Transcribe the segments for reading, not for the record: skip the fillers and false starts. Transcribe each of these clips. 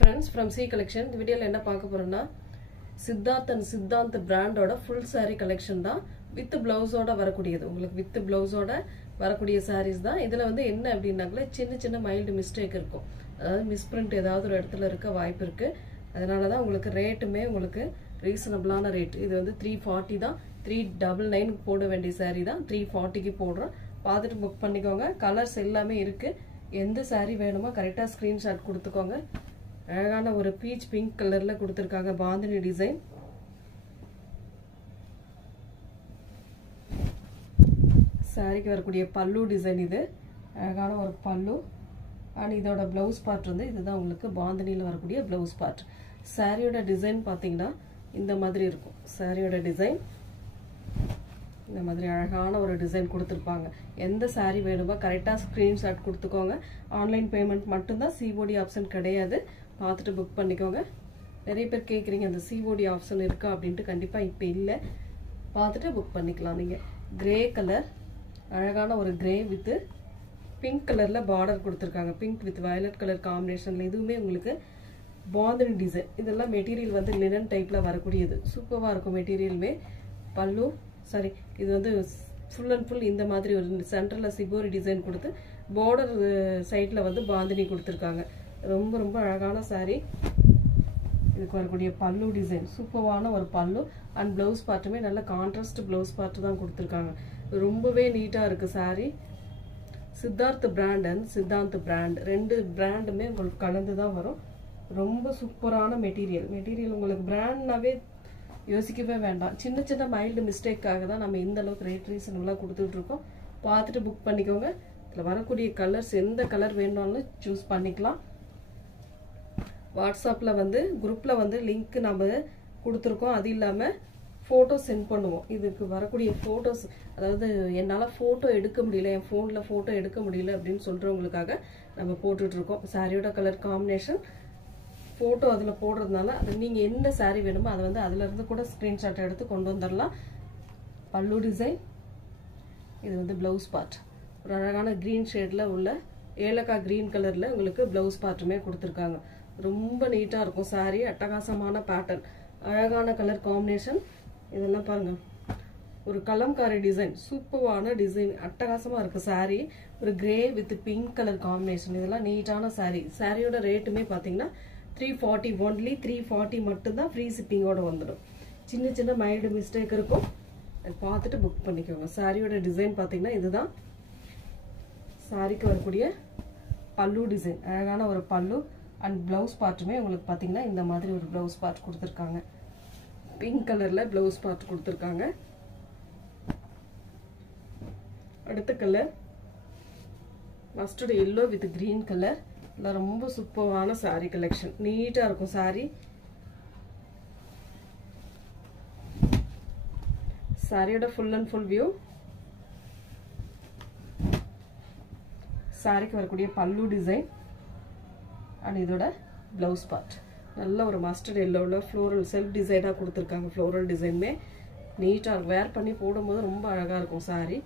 Friends from C collection இந்த வீடியோல என்ன பார்க்க போறோம்னா சித்தாந்த் பிராண்டோட full saree collection தான் with blouse ஓட வரக்கூடியது உங்களுக்கு with blouse ஓட வரக்கூடிய sarees தான் இதுல வந்து என்ன அப்படினாக்கல சின்ன மைல்ட் மிஸ்டேக் இருக்கும் அதாவது மிஸ்பிரிண்ட் ஏதாவது ஒரு இடத்துல இருக்க வாய்ப்பு இருக்கு அதனால தான் உங்களுக்கு ரேட்டுமே உங்களுக்கு ரீசனபிளான ரேட் இது வந்து 340 தான் 399 போட வேண்டிய saree தான் 340 க்கு போடுறோம் பார்த்துட்டு புக் பண்ணிக்கோங்க கலர்ஸ் எல்லாமே இருக்கு எந்த saree வேணுமோ கரெக்ட்டா ஸ்கிரீன்ஷாட் கொடுத்துக்கோங்க அழகான ஒரு பீச் பிங்க் கலர்ல கொடுத்திருக்காங்க பாந்தினி டிசைன் சாரிக்கு வரக்கூடிய பல்லு டிசைன் இது அழகான ஒரு பல்லு and இதோட ப்ளவுஸ் பார்ட் வந்து இதுதான் உங்களுக்கு பாந்தினில வரக்கூடிய ப்ளவுஸ் பார்ட் சாரியோட டிசைன் பாத்தீங்கன்னா இந்த மாதிரி இருக்கும் சாரியோட டிசைன் இந்த மாதிரி அழகான ஒரு டிசைன் கொடுத்திருப்பாங்க எந்த saree வேணுமோ கரெக்ட்டா ஸ்கிரீன்ஷாட் கொடுத்துக்கோங்க ஆன்லைன் பேமெண்ட் மட்டும் தான் COD ஆப்ஷன் கிடையாது பார்த்துட்டு புக் பண்ணிக்கோங்க நிறைய பேர் கேக்குறீங்க அந்த COD ஆப்ஷன் இருக்கா அப்படினு கண்டிப்பா இப்ப இல்ல பார்த்துட்டு புக் பண்ணிக்கலாம் நீங்க கிரே கலர் அழகான ஒரு கிரே வித் பிங்க் கலர்ல border கொடுத்திருக்காங்க பிங்க் வித் வயலட் கலர் காம்பினேஷன்ல இதுவுமே உங்களுக்கு பாந்தினி டிசைன் இதெல்லாம் மெட்டீரியல் வந்து லினன் டைப்ல வரக்கூடியது சூப்பரா இருக்கும் மெட்டீரியல்மே பல்லு சாரி இது வந்து full and full இந்த மாதிரி ஒரு சென்டர்ல சிபோரி டிசைன் கொடுத்து border சைடுல வந்து பாந்தினி கொடுத்திருக்காங்க ரொம்ப அழகான saree இதுக்கு வரக்கூடிய பல்லு டிசைன் சூப்பரான ஒரு பல்லு and blouse பார்ட்டுமே நல்ல கான்ட்ராஸ்ட் blouse பார்ட் தான் கொடுத்திருக்காங்க ரொம்பவே நீட்டா இருக்கு saree Siddharth brand and Siddhant brand ரெண்டு பிராண்டுமே உங்களுக்கு கலந்து தான் வரும் ரொம்ப சூப்பரான மெட்டீரியல் உங்களுக்கு பிராண்ட்னாவே யோசிக்கவே வேண்டாம் சின்ன மைல்ட் மிஸ்டேக்காக தான் நம்ம இந்த அளவுக்கு ரேட் ரீசனபிளா கொடுத்துட்டு இருக்கோம் பார்த்துட்டு புக் பண்ணிக்கோங்க இதுல வரக்கூடிய கலர்ஸ் எந்த கலர் வேணும்னாலும் चूஸ் பண்ணிக்கலாம் வாட்ஸ்அப்ல வந்து குரூப்ல வந்து லிங்க் நம்ம கொடுத்திருக்கோம் அது இல்லாம போட்டோ சென்ட் பண்ணுவோம் இதுக்கு வரக்கூடிய போட்டோஸ் அதாவது என்னால போட்டோ எடுக்க முடியல என் போன்ல போட்டோ எடுக்க முடியல அப்படினு சொல்றவங்களுக்காக நம்ம போட்டுட்டு இருக்கோம் சாரியோட கலர் காம்பினேஷன் போட்டோ அதுல போடுறதுனால நீங்க எந்த saree வேணுமோ அத வந்து அதுல இருந்து கூட ஸ்கிரீன்ஷாட் எடுத்து கொண்டு வந்துறலாம் பல்லு டிசைன் இது வந்து ப்ளவுஸ் பார்ட் ஒரு அழகான கிரீன் ஷேட்ல உள்ள ஏலக்காய் கிரீன் கலர்ல உங்களுக்கு ப்ளவுஸ் பார்ட்டுமே கொடுத்திருக்காங்க ரொம்ப நீட்டா இருக்கும் saree அட்டகாசமான பேட்டர்ன் அழகான கலர் காம்பினேஷன் இதெல்லாம் பாருங்க ஒரு கலம்காரி டிசைன் சூப்பரான டிசைன் அட்டகாசமா இருக்கு saree ஒரு grey with pink colour combination இதெல்லாம் நீட்டான சாரியோட ரேட்டுமே பாத்தீங்கன்னா 340 only 340 மட்டும் தான் ஃப்ரீ ஷிப்பிங்கோட வந்துடும் சின்ன மைல்ட் மிஸ்டேக் இருக்கும் பார்த்துட்டு புக் பண்ணிக்கோங்க சாரியோட டிசைன் பாத்தீங்கன்னா இதுதான் சாரிக்கு வரக்கூடிய பல்லு டிசைன் அழகான ஒரு பல்லு and blouse பார்ட்டுமே உங்களுக்கு பாத்தீங்கன்னா இந்த மாதிரி ஒரு blouse பார்ட் கொடுத்திருக்காங்க பிங்க் கலர்ல blouse பார்ட் கொடுத்திருக்காங்க அடுத்த colour mustard yellow with green colour இது ரொம்ப சூப்பரான saree collection நீட்டா இருக்கும் சாரியோட full and full view சாரிக்கு வரக்கூடிய பல்லு டிசைன் and இதோட blouse part நல்ல ஒரு மஸ்டர்ட் yellowல floral self design கொடுத்திருக்காங்க floral டிசைன்மே நீட்டா wear பண்ணி போடும்போது ரொம்ப அழகா இருக்கும் saree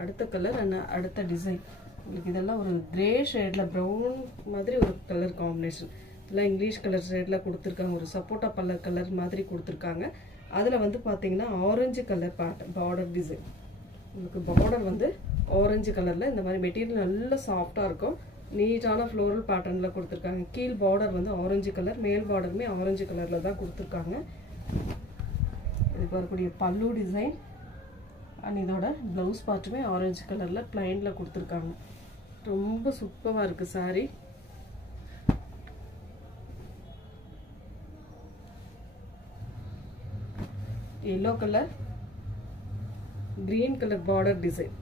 அடுத்த கலர் and அடுத்த டிசைன் உங்களுக்கு இதெல்லாம் ஒரு கிரே ஷேட்ல பிரவுன் மாதிரி ஒரு கலர் காம்பினேஷன் இதெல்லாம் இங்கிலீஷ் கலர் ஷேட்ல கொடுத்திருக்காங்க ஒரு சப்போட்டா கலர் மாதிரி கொடுத்திருக்காங்க அதுல வந்து பாத்தீங்கன்னா ஆரஞ்சு கலர் border டிசைன் உங்களுக்கு border வந்து ஆரஞ்சு கலர்ல இந்த மாதிரி மெட்டீரியல் நல்ல சாஃப்ட்டா இருக்கும் நீட்டான floral பேட்டர்ன்ல கொடுத்திருக்காங்க கீழ் border வந்து ஆரஞ்சு கலர் மேல் borderமே ஆரஞ்சு கலர்ல தான் கொடுத்திருக்காங்க இதுக்கு வரக்கூடிய பல்லு டிசைன் and இதோட blouse பார்ட்டுமே ஆரஞ்சு கலர்ல plainல கொடுத்திருக்காங்க ரொம்ப சூப்பரா இருக்கு saree yellow colour green colour border design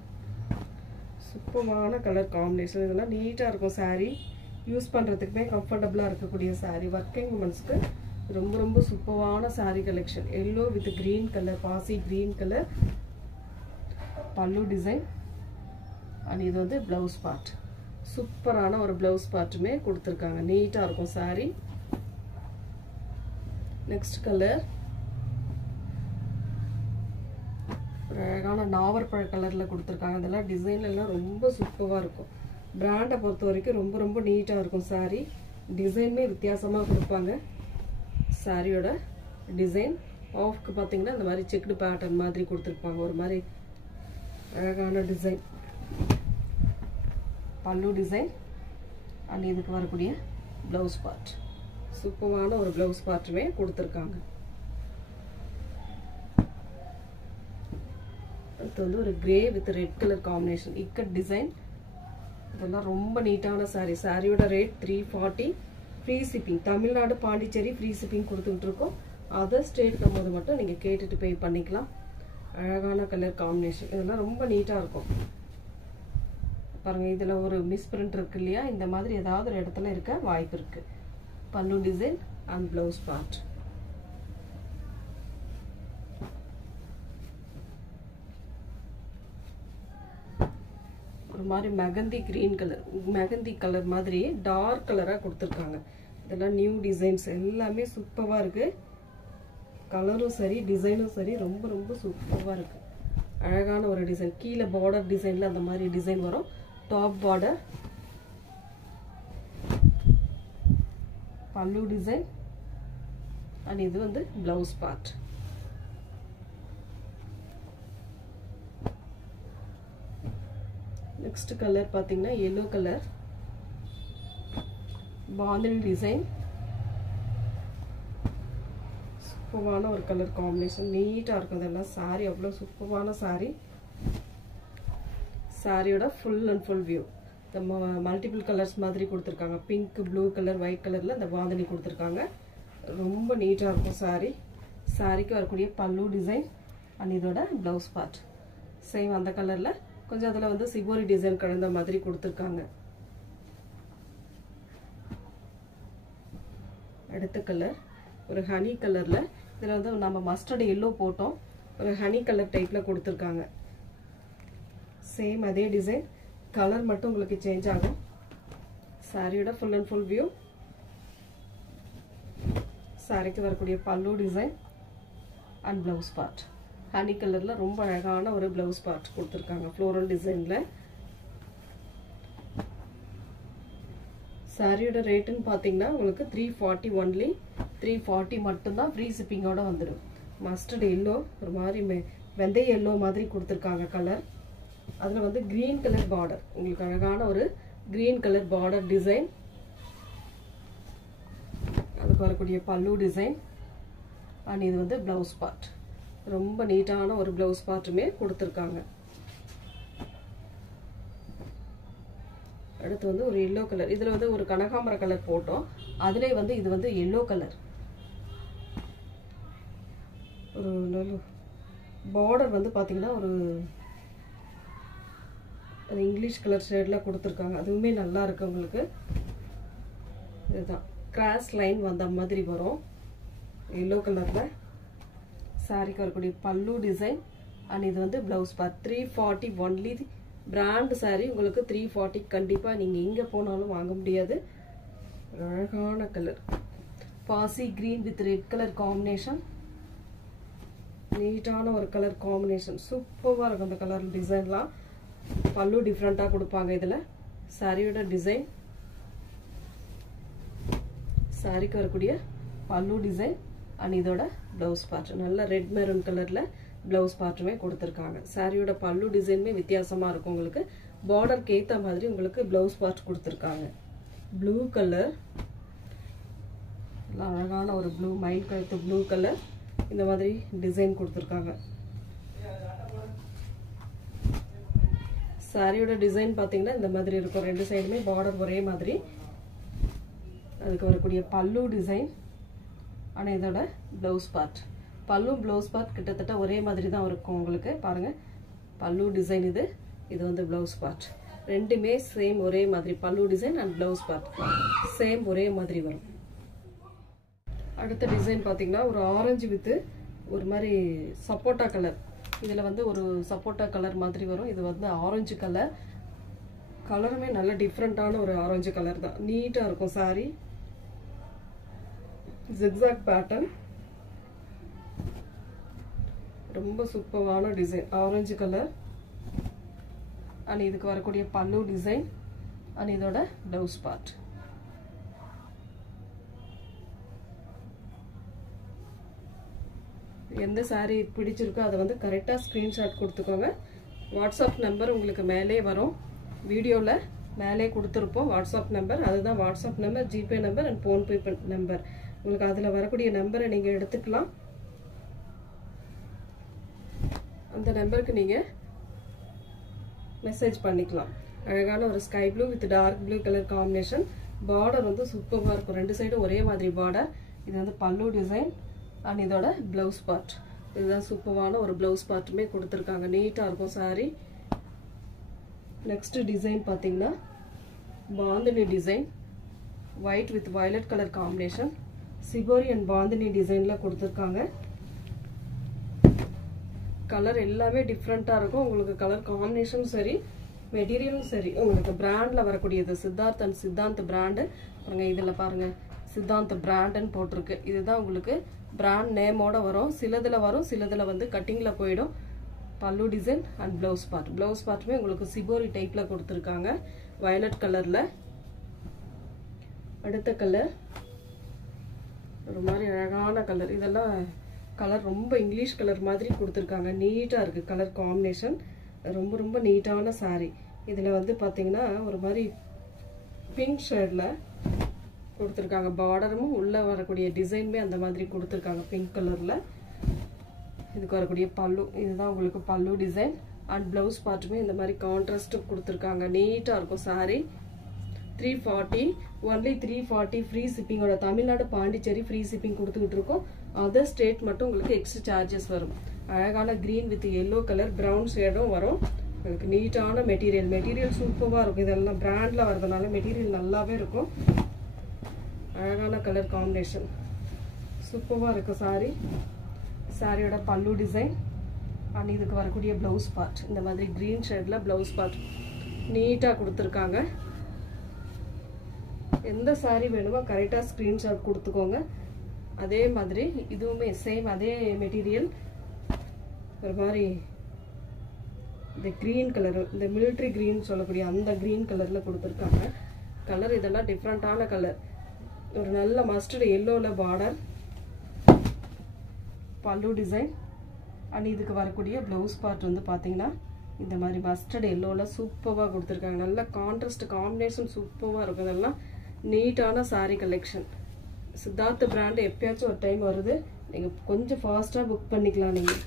சூப்பரான கலர் காம்பினேஷன் இதெல்லாம் நீட்டா இருக்கும் saree யூஸ் பண்றதுக்குமே கம்ஃபர்ட்டபிளா இருக்கக்கூடிய saree வர்க்கிங் உமன்ஸ்க்கு ரொம்ப சூப்பரான saree collection yellow with green colour பாசி green கலர் பல்லு டிசைன் and இது வந்து blouse part சூப்பரான ஒரு blouse பார்ட்டுமே கொடுத்திருக்காங்க நீட்டா இருக்கும் saree next color அழகான நாவற்பழ கலர்ல கொடுத்திருக்காங்க இதெல்லாம் டிசைன்ல எல்லாம் ரொம்ப சூப்பரா இருக்கும் பிராண்டை பொறுத்த வரைக்கும் ரொம்ப ரொம்ப நீட்டாக இருக்கும் சாரீ. டிசைனுமே வித்தியாசமாக கொடுப்பாங்க. சாரியோட டிசைன் ஆஃப்க்கு பார்த்தீங்கன்னா இந்த மாதிரி செக்குடு பேட்டர்ன் மாதிரி கொடுத்துருப்பாங்க. ஒரு மாதிரி அழகான டிசைன் பல்லு டிசைன். அண்ட் இதுக்கு வரக்கூடிய ப்ளவுஸ் பார்ட் சூப்பரான ஒரு ப்ளவுஸ் பார்ட்டுமே கொடுத்துருக்காங்க. அடுத்து வந்து ஒரு grey with red colour combination ikat design. இதெல்லாம் ரொம்ப நீட்டான சாரீ. சாரியோட rate 340. Free shipping. Tamil Nadu Pondicherry free shipping கொடுத்துட்டு இருக்கோம். அதர் ஸ்டேட்னும் போது மட்டும் நீங்கள் கேட்டுட்டு பே பண்ணிக்கலாம். அழகான கலர் காம்பினேஷன். இதெல்லாம் ரொம்ப நீட்டாக இருக்கும் பாருங்க. இதில் ஒரு மிஸ் பிரிண்ட் இருக்கு இல்லையா, இந்த மாதிரி ஏதாவது ஒரு இடத்துல இருக்க வாய்ப்பு இருக்கு. பல்லு டிசைன் அண்ட் ப்ளவுஸ் பார்ட். ஒரு மாதிரி mehndi green colour, mehndi colour மாதிரி டார்க் கலராக கொடுத்துருக்காங்க. இதெல்லாம் நியூ டிசைன்ஸ், எல்லாமே சூப்பராக இருக்கு. கலரும் சரி டிசைனும் சரி ரொம்ப ரொம்ப சூப்பராக இருக்கு. அழகான ஒரு டிசைன். கீழே பார்டர் டிசைனில் அந்த மாதிரி டிசைன் வரும். டாப் பார்டர், பல்லு டிசைன் அண்ட் இது வந்து ப்ளவுஸ் பார்ட். நெக்ஸ்ட் கலர் பார்த்தீங்கன்னா எல்லோ கலர் பாந்தினி டிசைன். சூப்பரான ஒரு கலர் காம்பினேஷன், நீட்டாக இருக்கும். இதெல்லாம் சாரி அவ்வளோ சூப்பரான சாரி. சாரியோட ஃபுல் அண்ட் ஃபுல் வியூ. இந்த மல்டிபிள் கலர்ஸ் மாதிரி கொடுத்துருக்காங்க. பிங்க், ப்ளூ கலர், ஒயிட் கலரில் இந்த பாந்தினி கொடுத்துருக்காங்க. ரொம்ப நீட்டாக இருக்கும் சாரி. சாரிக்கு வரக்கூடிய பல்லு டிசைன் அண்ட் இதோட ப்ளவுஸ் பார்ட் சேம் அந்த கலரில். கொஞ்சம் அதில் வந்து சிபோரி டிசைன் கலந்த மாதிரி கொடுத்துருக்காங்க. அடுத்த கலர் ஒரு ஹனி கலரில். இதில் வந்து நம்ம மஸ்டர்ட் எல்லோ போட்டோம். ஒரு ஹனி கலர் டைப்பில் கொடுத்துருக்காங்க. சேம் அதே டிசைன், கலர் மட்டும் உங்களுக்கு சேஞ்ச் ஆகும். சாரியோட ஃபுல் அண்ட் ஃபுல் வியூ. சாரிக்கு வரக்கூடிய பல்லு design and blouse part. Honey கலரில் ரொம்ப அழகான ஒரு ப்ளவுஸ் பார்ட் கொடுத்துருக்காங்க ஃப்ளோரல் டிசைனில். சாரியோட ரேட்டுன்னு பார்த்தீங்கன்னா உங்களுக்கு 340 ஒன்லி. 340 மட்டும்தான். ஃப்ரீ ஷிப்பிங்கோட வந்துடும். மஸ்டர்ட் எல்லோ, ஒரு மாதிரி வெந்தய எல்லோ மாதிரி கொடுத்துருக்காங்க கலர். அதில் வந்து கிரீன் கலர் பார்டர், உங்களுக்கு அழகான ஒரு கிரீன் கலர் பார்டர் டிசைன். அதுக்கு வரக்கூடிய பல்லு டிசைன் அண்ட் இது வந்து ப்ளவுஸ் பார்ட். ரொம்ப நீட்டான ஒரு ப்ளவுஸ் பார்ட்டுமே கொடுத்துருக்காங்க. அடுத்து வந்து ஒரு எல்லோ கலர். இதில் வந்து ஒரு கனகாம்பர கலர் போட்டோம். அதிலே வந்து இது வந்து எல்லோ கலர். ஒரு நல்ல பார்டர் வந்து பார்த்தீங்கன்னா ஒரு இங்கிலீஷ் கலர் ஷேடில் கொடுத்துருக்காங்க. அதுவுமே நல்லா இருக்கு உங்களுக்கு. இதுதான் கிராஸ் லைன் வந்த மாதிரி வரும் எல்லோ கலரில். சாரிக்கு வரக்கூடிய பல்லு டிசைன் அண்ட் இது வந்து blouse part. 340 only. Brand sorry உங்களுக்கு 340 கண்டிப்பாக நீங்கள் எங்கே போனாலும் வாங்க முடியாது. அழகான கலர் பாசி green with red colour combination. நீட்டான ஒரு கலர் காம்பினேஷன், சூப்பராக இருக்கும் அந்த கலர் டிசைன்லாம். பல்லு டிஃப்ரெண்ட்டாக கொடுப்பாங்க இதில். சாரியோட டிசைன், சாரிக்கு வரக்கூடிய பல்லு டிசைன் அண்ட் இதோட ப்ளவுஸ் பார்ட். நல்ல ரெட் மெரூன் கலரில் ப்ளவுஸ் பார்ட்டுமே கொடுத்துருக்காங்க. சாரியோட பல்லு டிசைனுமே வித்தியாசமாக இருக்கும் உங்களுக்கு. பார்டருக்கு ஏற்ற மாதிரி உங்களுக்கு ப்ளவுஸ் பார்ட் கொடுத்துருக்காங்க. ப்ளூ கலர், அழகான ஒரு ப்ளூ, மயில் கழுத்து ப்ளூ கலர். இந்த மாதிரி டிசைன் கொடுத்துருக்காங்க. சாரியோட டிசைன் பார்த்தீங்கன்னா இந்த மாதிரி இருக்கும். ரெண்டு சைடுமே பார்டர் ஒரே மாதிரி. அதுக்கு வரக்கூடிய பல்லு டிசைன் ஆனால் இதோட ப்ளவுஸ் பார்ட். பல்லு ப்ளவுஸ் பார்ட் கிட்டத்தட்ட ஒரே மாதிரி தான் இருக்கும் உங்களுக்கு. பாருங்கள், பல்லு டிசைன் இது, இது வந்து ப்ளவுஸ் பார்ட். ரெண்டுமே சேம் ஒரே மாதிரி. பல்லு design and blouse part same ஒரே மாதிரி வரும். அடுத்த டிசைன் பார்த்தீங்கன்னா ஒரு ஆரஞ்சு வித்து ஒரு மாதிரி சப்போட்டா கலர். இதில் வந்து ஒரு சப்போட்டா கலர் மாதிரி வரும். இது வந்து ஆரஞ்சு கலர். கலருமே நல்ல டிஃப்ரெண்ட்டான ஒரு ஆரஞ்சு கலர் தான். நீட்டாக இருக்கும் சாரி. ஜிக்ஸாக் பேட்டர்ன், ரொம்ப சூப்பரான டிசைன். ஆரஞ்சு கலர் அண்ட் இதுக்கு வரக்கூடிய பல்லு டிசைன் அண்ட் இதோட ப்ளவுஸ் பார்ட். எந்த saree பிடிச்சிருக்கோ அதை வந்து கரெக்டாக ஸ்க்ரீன்ஷாட் கொடுத்துக்கோங்க. வாட்ஸ்அப் நம்பர் உங்களுக்கு மேலே வரும், வீடியோவில் மேலே கொடுத்துருப்போம் வாட்ஸ்அப் நம்பர். அதுதான் WhatsApp number, GPay number and PhonePe number. உங்களுக்கு அதில் வரக்கூடிய நம்பரை நீங்கள் எடுத்துக்கலாம். அந்த நம்பருக்கு நீங்கள் மெசேஜ் பண்ணிக்கலாம். அழகான ஒரு sky blue with dark blue colour combination. Border வந்து சூப்பராக இருக்கும், ரெண்டு சைடும் ஒரே மாதிரி பார்டர். இது வந்து பல்லு டிசைன் அண்ட் இதோட ப்ளவுஸ் பார்ட். இதுதான் சூப்பரான ஒரு ப்ளவுஸ் பார்ட்டுமே கொடுத்துருக்காங்க, நீட்டாக இருக்கும் saree. நெக்ஸ்ட் டிசைன் பார்த்தீங்கன்னா bandhani design, white with violet colour combination. Shibori and bandhani டிசைனில் கொடுத்துருக்காங்க. கலர் எல்லாமே டிஃப்ரெண்ட்டாக இருக்கும். உங்களுக்கு கலர் காம்பினேஷனும் சரி, மெட்டீரியலும் சரி. உங்களுக்கு பிராண்டில் வரக்கூடியது சித்தார்த் அண்ட் சித்தாந்த் பிராண்டு பாருங்கள். இதில் பாருங்கள் சித்தாந்த் பிராண்டுன்னு போட்டிருக்கு. இதுதான் உங்களுக்கு பிராண்ட் நேமோட வரும். சிலதில் வரும், சிலதில் வந்து கட்டிங்கில் போயிடும். பல்லு design and blouse part. Blouse பார்ட்டுமே உங்களுக்கு சிபோரி டைப்பில் கொடுத்துருக்காங்க, வயலட் கலரில். அடுத்த கலர் ஒரு மாதிரி அழகான கலர். இதெல்லாம் கலர் ரொம்ப இங்கிலீஷ் கலர் மாதிரி கொடுத்துருக்காங்க, நீட்டாக இருக்குது கலர் காம்பினேஷன். ரொம்ப ரொம்ப நீட்டான saree. இதில் வந்து பார்த்தீங்கன்னா ஒரு மாதிரி பிங்க் ஷேடில் கொடுத்துருக்காங்க. பார்டரும் உள்ளே வரக்கூடிய டிசைனுமே அந்த மாதிரி கொடுத்துருக்காங்க பிங்க் கலரில். இதுக்கு வரக்கூடிய பல்லு, இதுதான் உங்களுக்கு பல்லு டிசைன் அண்ட் ப்ளவுஸ் பார்ட்டுமே இந்த மாதிரி கான்ட்ராஸ்ட் கொடுத்துருக்காங்க, நீட்டாக இருக்கும் saree. 340, ஒன்லி 340 ஃப்ரீ ஷிப்பிங்கோட. தமிழ்நாடு பாண்டிச்சேரி ஃப்ரீ ஷிப்பிங் கொடுத்துக்கிட்டு இருக்கோம். அதர் ஸ்டேட் மட்டும் உங்களுக்கு எக்ஸ்ட்ரா சார்ஜஸ் வரும். அழகான green with yellow colour brown ஷேடும் வரும். உங்களுக்கு நீட்டான மெட்டீரியல் சூப்பராக இருக்கும். இதெல்லாம் பிராண்டில் வரதுனால மெட்டீரியல் நல்லாவே இருக்கும். அழகான கலர் காம்பினேஷன் சூப்பராக இருக்கும் saree. சாரியோட பல்லு டிசைன் அண்ட் இதுக்கு வரக்கூடிய ப்ளவுஸ் பார்ட் இந்த மாதிரி க்ரீன் ஷேடில் ப்ளவுஸ் பார்ட் நீட்டாக கொடுத்துருக்காங்க. எந்த saree வேணுமோ கரெக்டாக ஸ்க்ரீன்ஷாட் கொடுத்துக்கோங்க. அதே மாதிரி இதுவுமே சேம் அதே மெட்டீரியல். ஒரு மாதிரி இந்த க்ரீன் கலர், இந்த மிலிட்ரி க்ரீன் சொல்லக்கூடிய அந்த க்ரீன் கலரில் கொடுத்துருக்காங்க. கலர் இதெல்லாம் டிஃப்ரெண்ட்டான கலர். ஒரு நல்ல மஸ்டர்ட் எல்லோவில் பார்டர், பல்லு டிசைன் அண்ட் இதுக்கு வரக்கூடிய ப்ளவுஸ் பார்ட் வந்து பார்த்தீங்கன்னா இந்த மாதிரி மஸ்டர்ட் எல்லோவில் சூப்பராக கொடுத்துருக்காங்க. நல்ல கான்ட்ராஸ்ட் காம்பினேஷன் சூப்பராக இருக்கும். இதெல்லாம் நீட்டான saree கலெக்ஷன். சித்தார்த் பிராண்ட் எப்பயாச்சும் ஒரு டைம் வருது, நீங்கள் கொஞ்சம் ஃபாஸ்ட்டாக புக் பண்ணிக்கலாம் நீங்கள்.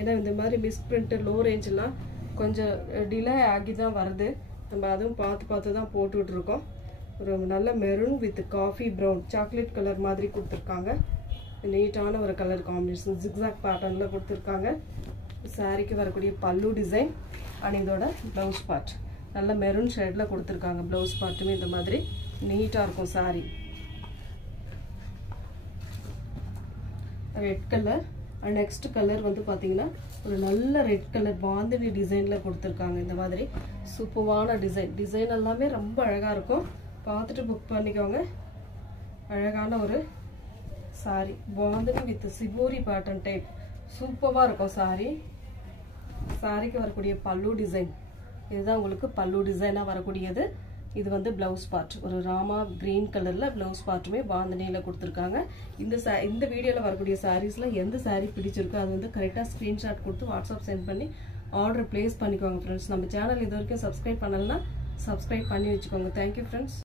ஏன்னா இந்த மாதிரி மிஸ் பிரிண்ட் லோ ரேஞ்செலாம் கொஞ்சம் டிலே ஆகி தான் வருது. நம்ம அதுவும் பார்த்து தான் போட்டுட்ருக்கோம். ஒரு நல்ல maroon with coffee brown chocolate colour மாதிரி கொடுத்துருக்காங்க. நீட்டான ஒரு கலர் காம்பினேஷன் ஜிக்ஸாக் பேட்டர்னில் கொடுத்துருக்காங்க. சாரிக்கு வரக்கூடிய பல்லு டிசைன் அண்ட் இதோட ப்ளவுஸ் பார்ட் நல்ல மெரூன் ஷேடில் கொடுத்துருக்காங்க. ப்ளவுஸ் பார்ட்டுமே இந்த மாதிரி நீட்டாக இருக்கும் saree. Red colour and next colour வந்து பார்த்தீங்கன்னா ஒரு நல்ல ரெட் கலர் பாந்தினி டிசைனில் கொடுத்துருக்காங்க. இந்த மாதிரி சூப்பரான டிசைன் எல்லாமே ரொம்ப அழகாக இருக்கும். பார்த்துட்டு புக் பண்ணிக்கோங்க. அழகான ஒரு saree bandhani with shibori pattern type சூப்பராக இருக்கும் saree. சாரிக்கு வரக்கூடிய பல்லு டிசைன் இதுதான் உங்களுக்கு பல்லு டிசைனாக வரக்கூடியது. இது வந்து ப்ளவுஸ் பார்ட் ஒரு ராமா கிரீன் கலரில் ப்ளவுஸ் பார்ட்டுமே பாந்தினியில் கொடுத்துருக்காங்க. இந்த வீடியோவில் வரக்கூடிய சாரீஸில் எந்த saree பிடிச்சிருக்கோ அது வந்து கரெக்டாக ஸ்க்ரீன்ஷாட் கொடுத்து வாட்ஸ்அப் சென்ட் பண்ணி ஆர்டர் ப்ளேஸ் பண்ணிக்கோங்க ஃப்ரெண்ட்ஸ். நம்ம சேனல் இது வரைக்கும் சப்ஸ்கிரைப் பண்ணலைன்னா சப்ஸ்கிரைப் பண்ணி வச்சுக்கோங்க. Thank you friends.